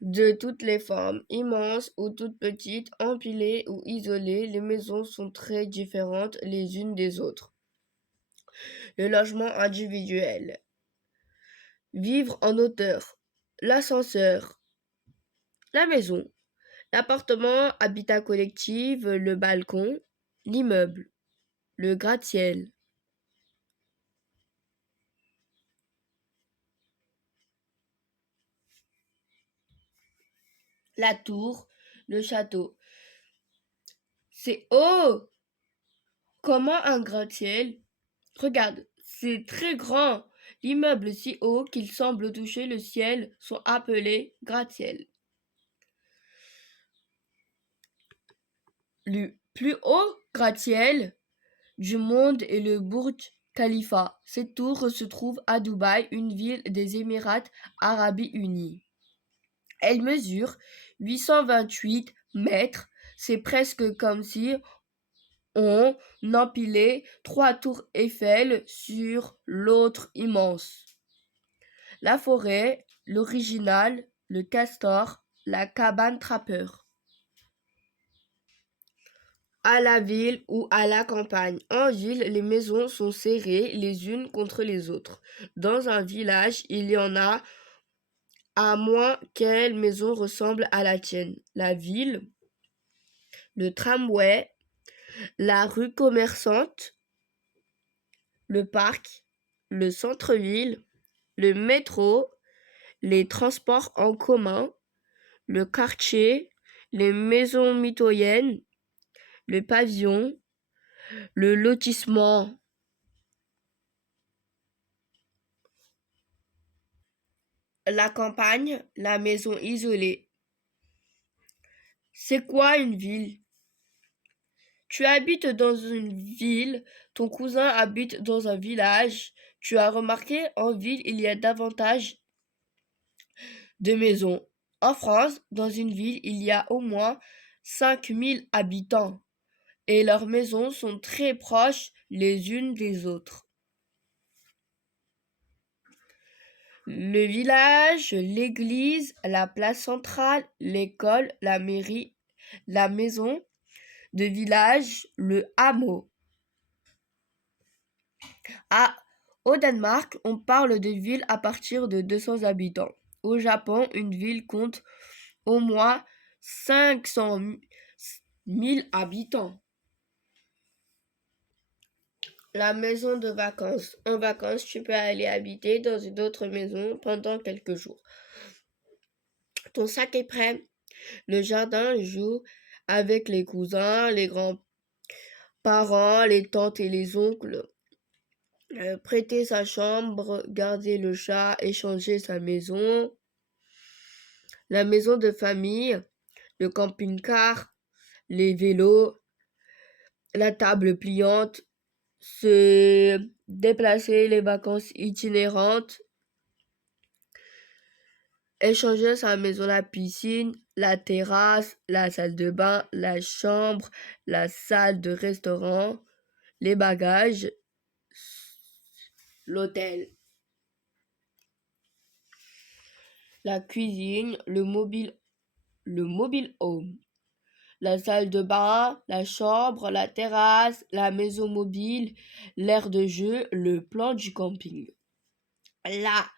De toutes les formes, immenses ou toutes petites, empilées ou isolées, les maisons sont très différentes les unes des autres. Le logement individuel. Vivre en hauteur. L'ascenseur. La maison. L'appartement, habitat collectif, le balcon. L'immeuble. Le gratte-ciel. La tour. Le château. C'est haut! Comment un gratte-ciel? Regarde, c'est très grand. L'immeuble si haut qu'il semble toucher le ciel sont appelés gratte-ciel. Le plus haut gratte-ciel du monde est le Burj Khalifa. Cette tour se trouve à Dubaï, une ville des Émirats arabes unis. Elle mesure 828 mètres. C'est presque comme si on empilait trois tours Eiffel sur l'autre immense. La forêt, l'original, le castor, la cabane trappeur. À la ville ou à la campagne. En ville, les maisons sont serrées les unes contre les autres. Dans un village, il y en a à moins quelle maison ressemble à la tienne. La ville, le tramway, la rue commerçante, le parc, le centre-ville, le métro, les transports en commun, le quartier, les maisons mitoyennes, le pavillon, le lotissement. La campagne, la maison isolée. C'est quoi une ville? Tu habites dans une ville, ton cousin habite dans un village. Tu as remarqué, en ville, il y a davantage de maisons. En France, dans une ville, il y a au moins 5000 habitants et leurs maisons sont très proches les unes des autres. Le village, l'église, la place centrale, l'école, la mairie, la maison de village, le hameau. Ah, au Danemark, on parle de ville à partir de 200 habitants. Au Japon, une ville compte au moins 500 000 habitants. La maison de vacances. En vacances, tu peux aller habiter dans une autre maison pendant quelques jours. Ton sac est prêt. Le jardin joue avec les cousins, les grands-parents, les tantes et les oncles. Prêter sa chambre, garder le chat, échanger sa maison. La maison de famille, le camping-car, les vélos, la table pliante, se déplacer, les vacances itinérantes, échanger sa maison, la piscine, la terrasse, la salle de bain, la chambre, la salle de restaurant, les bagages, l'hôtel, la cuisine, le mobile home, la salle de bain, la chambre, la terrasse, la maison mobile, l'aire de jeu, le plan du camping. La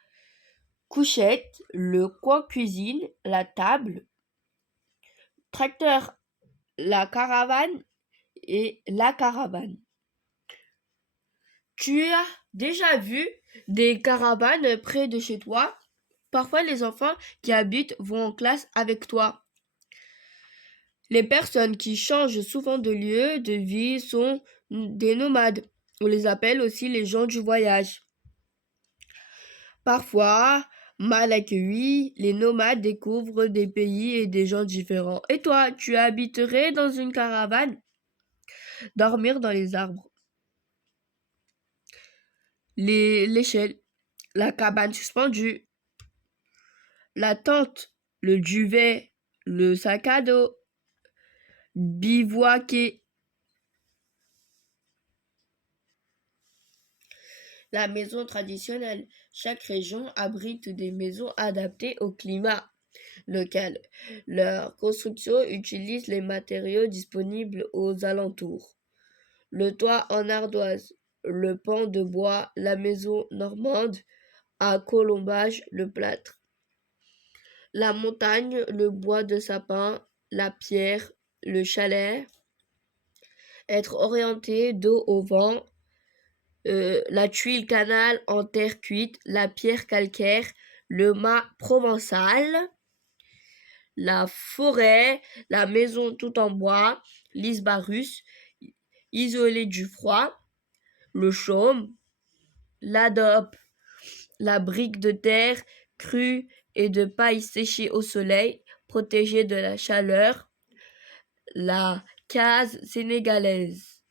couchette, le coin cuisine, la table, tracteur, la caravane et la caravane. Tu as déjà vu des caravanes près de chez toi? Parfois, les enfants qui habitent vont en classe avec toi. Les personnes qui changent souvent de lieu de vie sont des nomades. On les appelle aussi les gens du voyage. Parfois, mal accueillis, les nomades découvrent des pays et des gens différents. Et toi, tu habiterais dans une caravane? Dormir dans les arbres. L'échelle, la cabane suspendue, la tente, le duvet, le sac à dos, bivouaquer. La maison traditionnelle. Chaque région abrite des maisons adaptées au climat. locales. Leur construction utilise les matériaux disponibles aux alentours. Le toit en ardoise, le pan de bois, la maison normande à colombage, le plâtre. La montagne, le bois de sapin, la pierre, le chalet. Être orienté dos au vent, la tuile canal en terre cuite, la pierre calcaire, le mât provençal, la forêt, la maison tout en bois, l'isbarus, isolé du froid, le chaume, l'adobe, la brique de terre crue et de paille séchée au soleil, protégée de la chaleur, la case sénégalaise.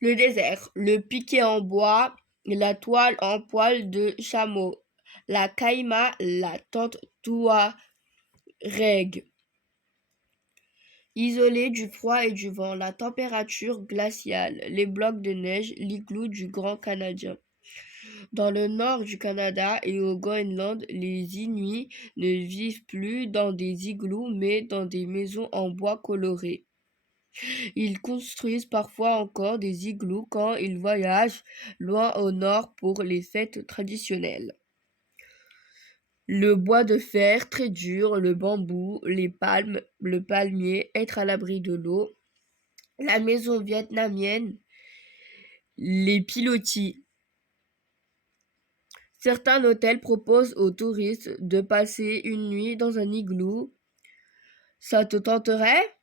Le désert, le piquet en bois, la toile en poil de chameau, la caïma, la tente touareg. Isolé du froid et du vent, la température glaciale, les blocs de neige, l'igloo du Grand Canadien. Dans le nord du Canada et au Groenland, les Inuits ne vivent plus dans des igloos mais dans des maisons en bois coloré. Ils construisent parfois encore des igloos quand ils voyagent loin au nord pour les fêtes traditionnelles. Le bois de fer très dur, le bambou, les palmes, le palmier, être à l'abri de l'eau, la maison vietnamienne, les pilotis. Certains hôtels proposent aux touristes de passer une nuit dans un igloo. Ça te tenterait?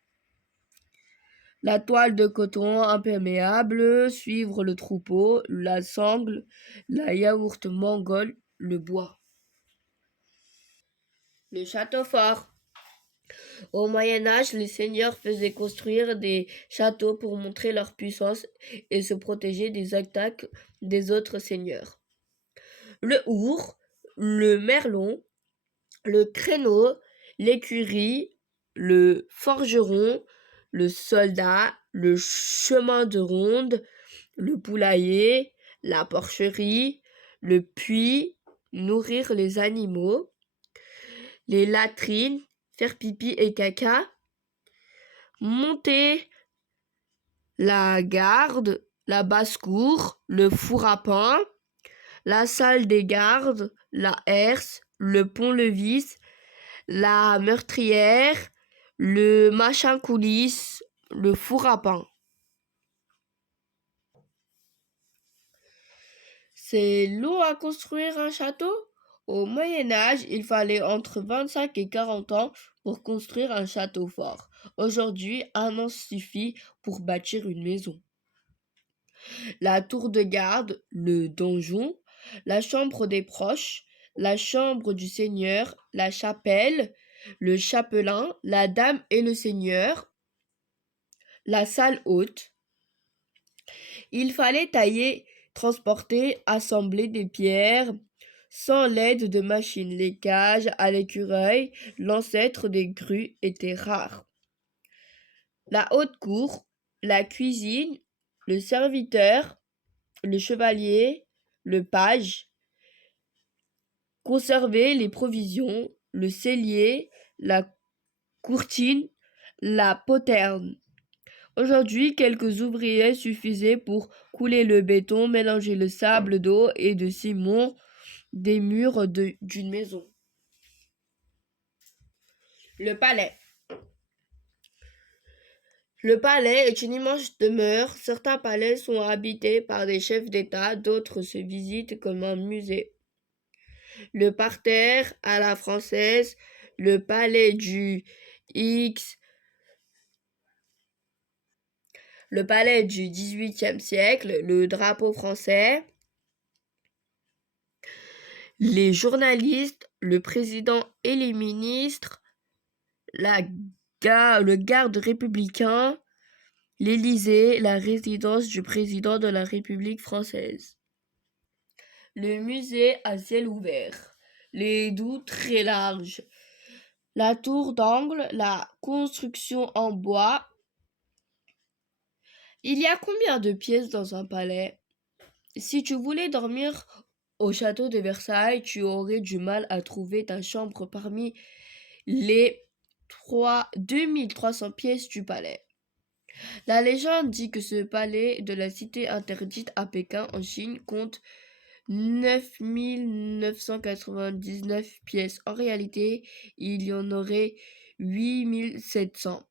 La toile de coton imperméable, suivre le troupeau, la sangle, la yaourt mongole, le bois. Le château fort. Au Moyen Âge, les seigneurs faisaient construire des châteaux pour montrer leur puissance et se protéger des attaques des autres seigneurs. Le our, le merlon, le créneau, l'écurie, le forgeron, le soldat, le chemin de ronde, le poulailler, la porcherie, le puits, nourrir les animaux, les latrines, faire pipi et caca, monter la garde, la basse-cour, le four à pain, la salle des gardes, la herse, le pont-levis, la meurtrière, le machin coulisse, le four à pain. C'est long à construire un château? Au Moyen Âge, il fallait entre 25 et 40 ans pour construire un château fort. Aujourd'hui, un an suffit pour bâtir une maison. La tour de garde, le donjon, la chambre des proches, la chambre du seigneur, la chapelle, le chapelain, la dame et le seigneur, la salle haute. Il fallait tailler, transporter, assembler des pierres sans l'aide de machines. Les cages à l'écureuil, l'ancêtre des grues, étaient rares. La haute cour, la cuisine, le serviteur, le chevalier, le page, conserver les provisions, le cellier, la courtine, la poterne. Aujourd'hui, quelques ouvriers suffisaient pour couler le béton, mélanger le sable d'eau et de ciment des murs d'une maison. Le palais. Le palais est une immense demeure. Certains palais sont habités par des chefs d'État, d'autres se visitent comme un musée. Le parterre à la française, le palais du X, le palais du XVIIIe siècle, le drapeau français, les journalistes, le président et les ministres, le garde républicain, l'Élysée, la résidence du président de la République française. Le musée à ciel ouvert, les douves très larges, la tour d'angle, la construction en bois. Il y a combien de pièces dans un palais? Si tu voulais dormir Au château de Versailles, tu aurais du mal à trouver ta chambre parmi les 2300 pièces du palais. La légende dit que ce palais de la cité interdite à Pékin en Chine compte 9 999 pièces. En réalité, il y en aurait 8700.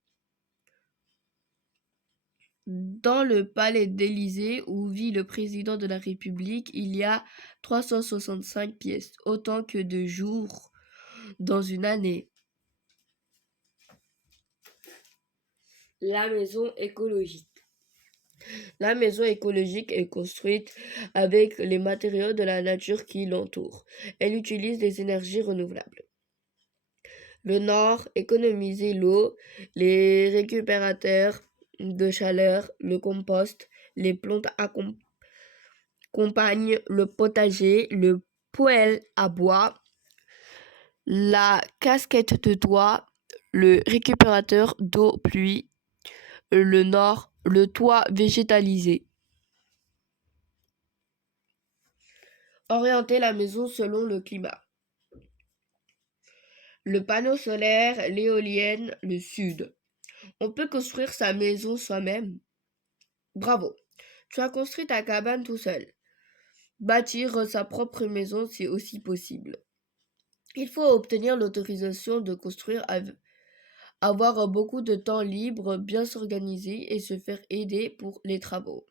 Dans le palais d'Élysée, où vit le président de la République, il y a 365 pièces, autant que de jours dans une année. La maison écologique. La maison écologique est construite avec les matériaux de la nature qui l'entourent. Elle utilise des énergies renouvelables. Le nord, économiser l'eau, les récupérateurs de chaleur, le compost, les plantes accompagnent le potager, le poêle à bois, la casquette de toit, le récupérateur d'eau pluie, le nord, le toit végétalisé. Orienter la maison selon le climat. Le panneau solaire, l'éolienne, le sud. On peut construire sa maison soi-même. Bravo, tu as construit ta cabane tout seul. Bâtir sa propre maison, c'est aussi possible. Il faut obtenir l'autorisation de construire, avoir beaucoup de temps libre, bien s'organiser et se faire aider pour les travaux.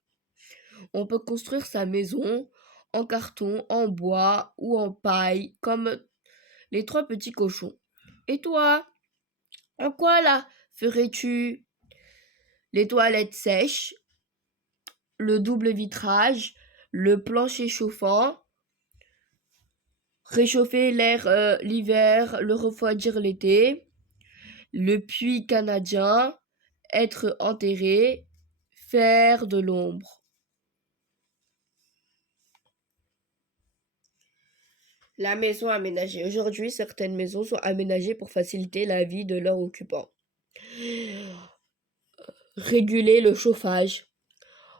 On peut construire sa maison en carton, en bois ou en paille, comme les 3 petits cochons. Et toi, en quoi là ferais-tu les toilettes sèches, le double vitrage, le plancher chauffant, réchauffer l'air l'hiver, le refroidir l'été, le puits canadien, être enterré, faire de l'ombre. La maison aménagée. Aujourd'hui, certaines maisons sont aménagées pour faciliter la vie de leurs occupants. Réguler le chauffage,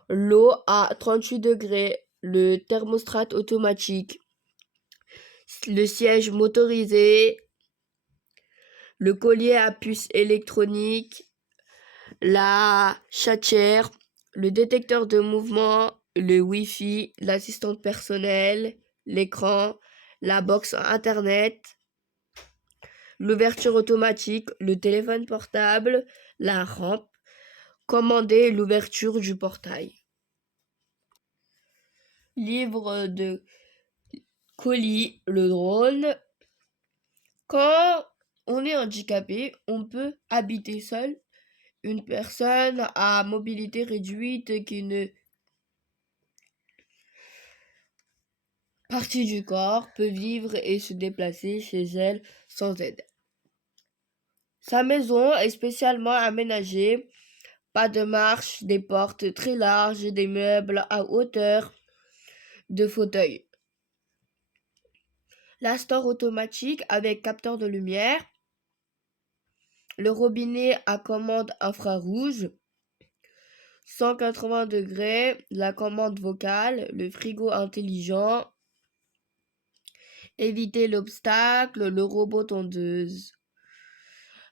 l'eau à 38 degrés, le thermostat automatique, le siège motorisé, le collier à puce électronique, la chatière, le détecteur de mouvement, le Wi-Fi, l'assistante personnelle, l'écran, la box Internet, l'ouverture automatique, le téléphone portable, la rampe, commander l'ouverture du portail. Livre de colis, le drone. Quand on est handicapé, on peut habiter seul. Une personne à mobilité réduite qui ne partie du corps peut vivre et se déplacer chez elle sans aide. Sa maison est spécialement aménagée, pas de marche, des portes très larges, des meubles à hauteur de fauteuil. La store automatique avec capteur de lumière, le robinet à commande infrarouge, 180 degrés, la commande vocale, le frigo intelligent, éviter l'obstacle, le robot tondeuse.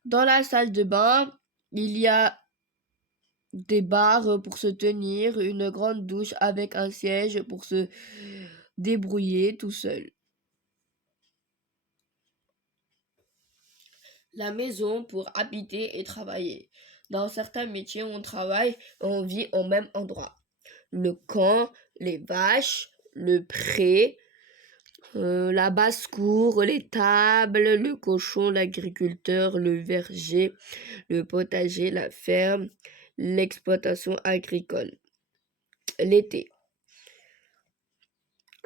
Dans la salle de bain, il y a des barres pour se tenir, une grande douche avec un siège pour se débrouiller tout seul. La maison pour habiter et travailler. Dans certains métiers, on travaille et on vit au même endroit. Le camp, les vaches, le pré, la basse-cour, les tables, le cochon, l'agriculteur, le verger, le potager, la ferme, l'exploitation agricole. L'été.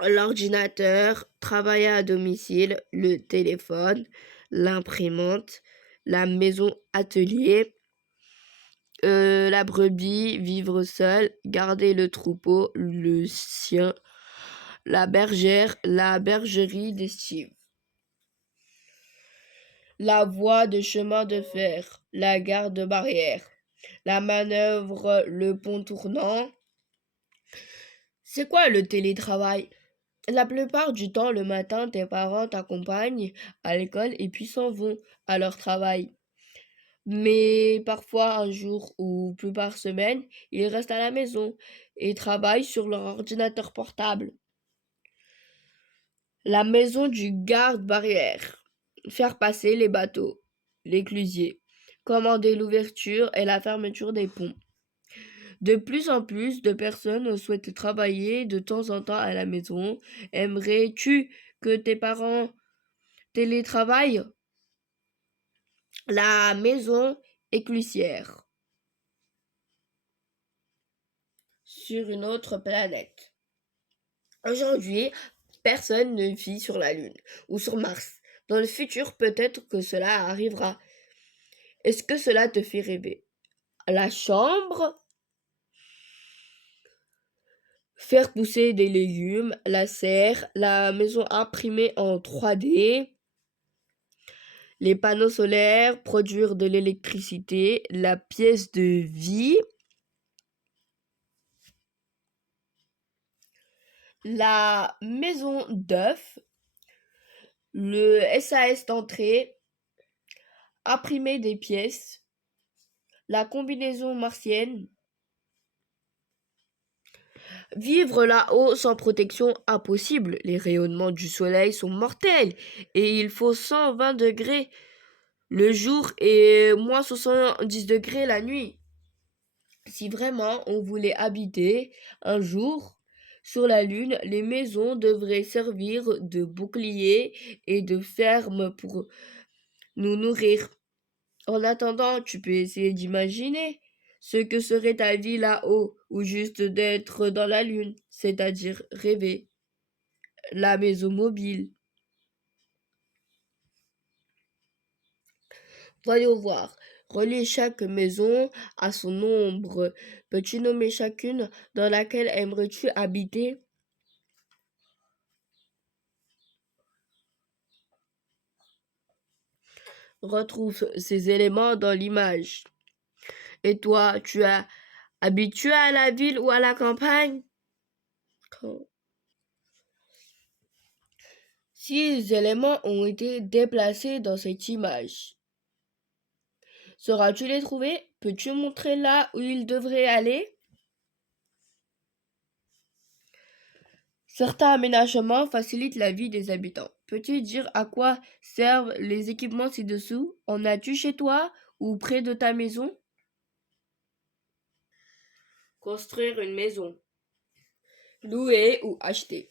L'ordinateur, travailler à domicile, le téléphone, l'imprimante, la maison atelier, la brebis, vivre seul, garder le troupeau, le sien, la bergère, la bergerie d'estive. La voie de chemin de fer, la gare de barrière, la manœuvre, le pont tournant. C'est quoi le télétravail? La plupart du temps, le matin, tes parents t'accompagnent à l'école et puis s'en vont à leur travail. Mais parfois, un jour ou plus par semaine, ils restent à la maison et travaillent sur leur ordinateur portable. La maison du garde-barrière. Faire passer les bateaux, l'éclusier. Commander l'ouverture et la fermeture des ponts. De plus en plus de personnes souhaitent travailler de temps en temps à la maison. Aimerais-tu que tes parents télétravaillent? La maison éclusière. Sur une autre planète. Aujourd'hui, personne ne vit sur la Lune ou sur Mars. Dans le futur, peut-être que cela arrivera. Est-ce que cela te fait rêver? La chambre, faire pousser des légumes, la serre, la maison imprimée en 3D, les panneaux solaires, produire de l'électricité, la pièce de vie, la maison d'œuf, le SAS d'entrée, imprimer des pièces, la combinaison martienne, vivre là-haut sans protection impossible. Les rayonnements du soleil sont mortels et il faut 120 degrés le jour et moins 70 degrés la nuit. Si vraiment on voulait habiter un jour sur la Lune, les maisons devraient servir de bouclier et de ferme pour nous nourrir. En attendant, tu peux essayer d'imaginer ce que serait ta vie là-haut ou juste d'être dans la Lune, c'est-à-dire rêver. La maison mobile. Voyons voir. Relier chaque maison à son nombre. Peux-tu nommer chacune dans laquelle aimerais-tu habiter? Retrouve ces éléments dans l'image. Et toi, tu es habitué à la ville ou à la campagne? Six éléments ont été déplacés dans cette image. Sauras-tu les trouver? Peux-tu montrer là où ils devraient aller? Certains aménagements facilitent la vie des habitants. Peux-tu dire à quoi servent les équipements ci-dessous? En as-tu chez toi ou près de ta maison? Construire une maison. Louer ou acheter.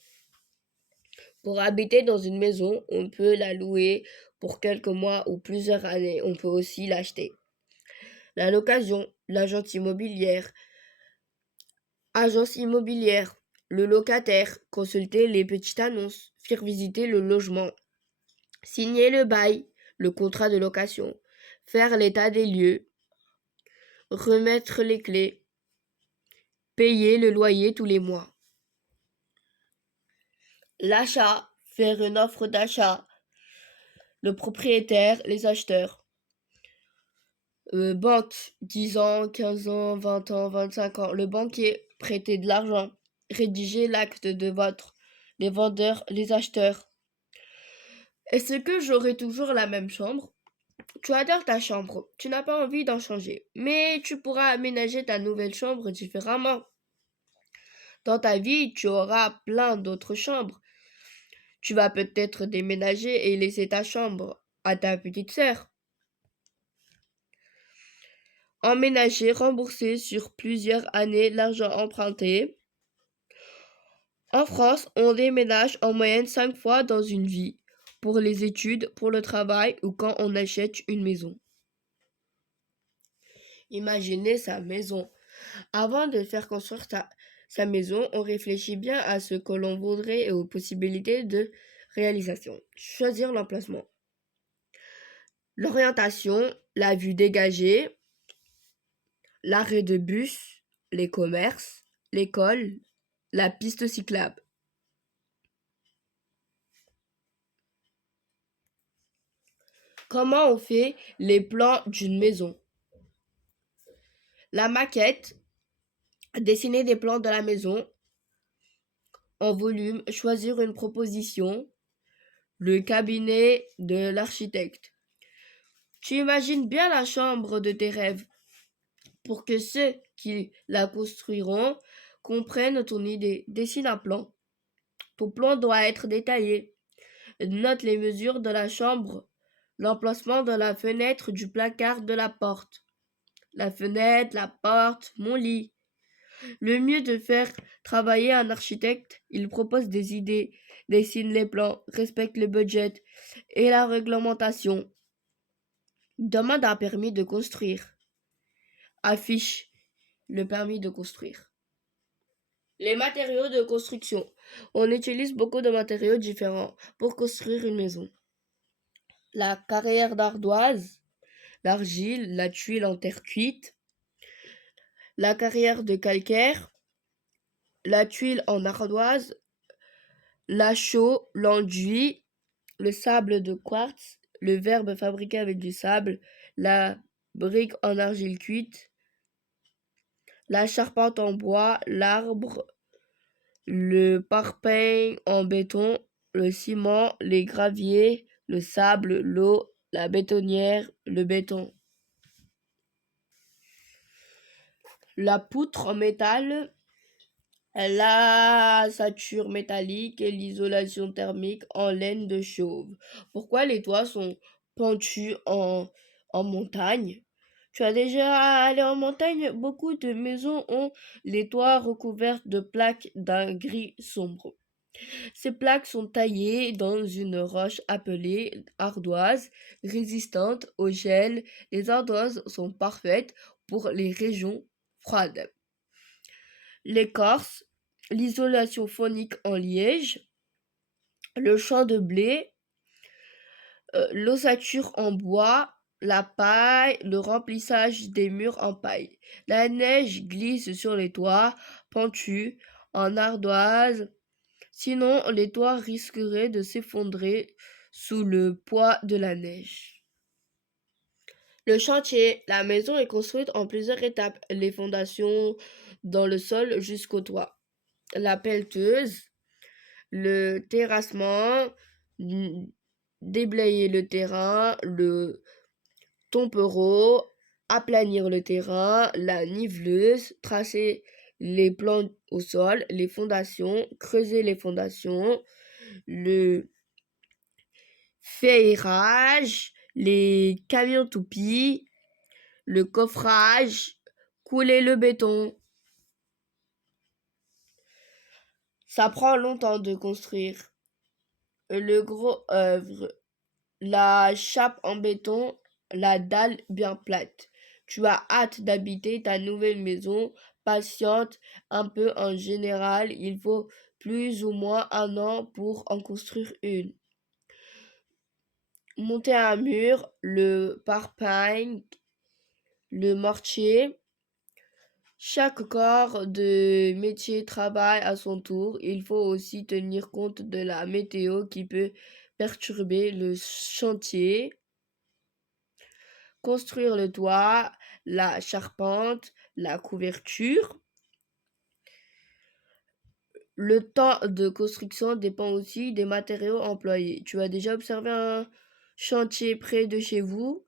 Pour habiter dans une maison, on peut la louer pour quelques mois ou plusieurs années. On peut aussi l'acheter. La location, l'agence immobilière. Agence immobilière. Le locataire, consulter les petites annonces, faire visiter le logement, signer le bail, le contrat de location, faire l'état des lieux, remettre les clés, payer le loyer tous les mois. L'achat, faire une offre d'achat, le propriétaire, les acheteurs. Banque, 10 ans, 15 ans, 20 ans, 25 ans. Le banquier, prêter de l'argent, rédiger l'acte de vote, les vendeurs, les acheteurs. Est-ce que j'aurai toujours la même chambre? Tu adores ta chambre, tu n'as pas envie d'en changer, mais tu pourras aménager ta nouvelle chambre différemment. Dans ta vie, tu auras plein d'autres chambres. Tu vas peut-être déménager et laisser ta chambre à ta petite sœur. Emménager, rembourser sur plusieurs années l'argent emprunté. En France, on déménage en moyenne 5 fois dans une vie, pour les études, pour le travail ou quand on achète une maison. Imaginez sa maison. Avant de faire construire sa maison, on réfléchit bien à ce que l'on voudrait et aux possibilités de réalisation. Choisir l'emplacement. L'orientation, la vue dégagée, l'arrêt de bus, les commerces, l'école, la piste cyclable. Comment on fait les plans d'une maison? La maquette, dessiner des plans de la maison, en volume, choisir une proposition, le cabinet de l'architecte. Tu imagines bien la chambre de tes rêves pour que ceux qui la construiront comprennent ton idée. Dessine un plan. Ton plan doit être détaillé. Note les mesures de la chambre, l'emplacement de la fenêtre, du placard, de la porte. La fenêtre, la porte, mon lit. Le mieux de faire travailler un architecte, il propose des idées, dessine les plans, respecte le budget et la réglementation. Demande un permis de construire. Affiche le permis de construire. Les matériaux de construction. On utilise beaucoup de matériaux différents pour construire une maison. La carrière d'ardoise, l'argile, la tuile en terre cuite, la carrière de calcaire, la tuile en ardoise, la chaux, l'enduit, le sable de quartz, le verbe fabriqué avec du sable, la brique en argile cuite, la charpente en bois, l'arbre, le parpaing en béton, le ciment, les graviers, le sable, l'eau, la bétonnière, le béton. La poutre en métal, la sature métallique et l'isolation thermique en laine de chauve. Pourquoi les toits sont pentus en montagne? Tu as déjà allé en montagne? Beaucoup de maisons ont les toits recouverts de plaques d'un gris sombre. Ces plaques sont taillées dans une roche appelée ardoise, résistante au gel. Les ardoises sont parfaites pour les régions froides. L'écorce, l'isolation phonique en liège, le champ de blé, l'ossature en bois, la paille, le remplissage des murs en paille. La neige glisse sur les toits pentus en ardoise. Sinon, les toits risqueraient de s'effondrer sous le poids de la neige. Le chantier. La maison est construite en plusieurs étapes. Les fondations dans le sol jusqu'au toit. La pelleteuse, le terrassement, déblayer le terrain, le tombereau, aplanir le terrain, la niveleuse, tracer les plans au sol, les fondations, creuser les fondations, le ferrage, les camions toupies, le coffrage, couler le béton. Ça prend longtemps de construire. Le gros œuvre, la chape en béton, la dalle bien plate. Tu as hâte d'habiter ta nouvelle maison, patiente un peu en général, il faut plus ou moins 1 an pour en construire une. Monter un mur, le parpaing, le mortier. Chaque corps de métier travaille à son tour. Il faut aussi tenir compte de la météo qui peut perturber le chantier. Construire le toit, la charpente, la couverture. Le temps de construction dépend aussi des matériaux employés. Tu as déjà observé un chantier près de chez vous?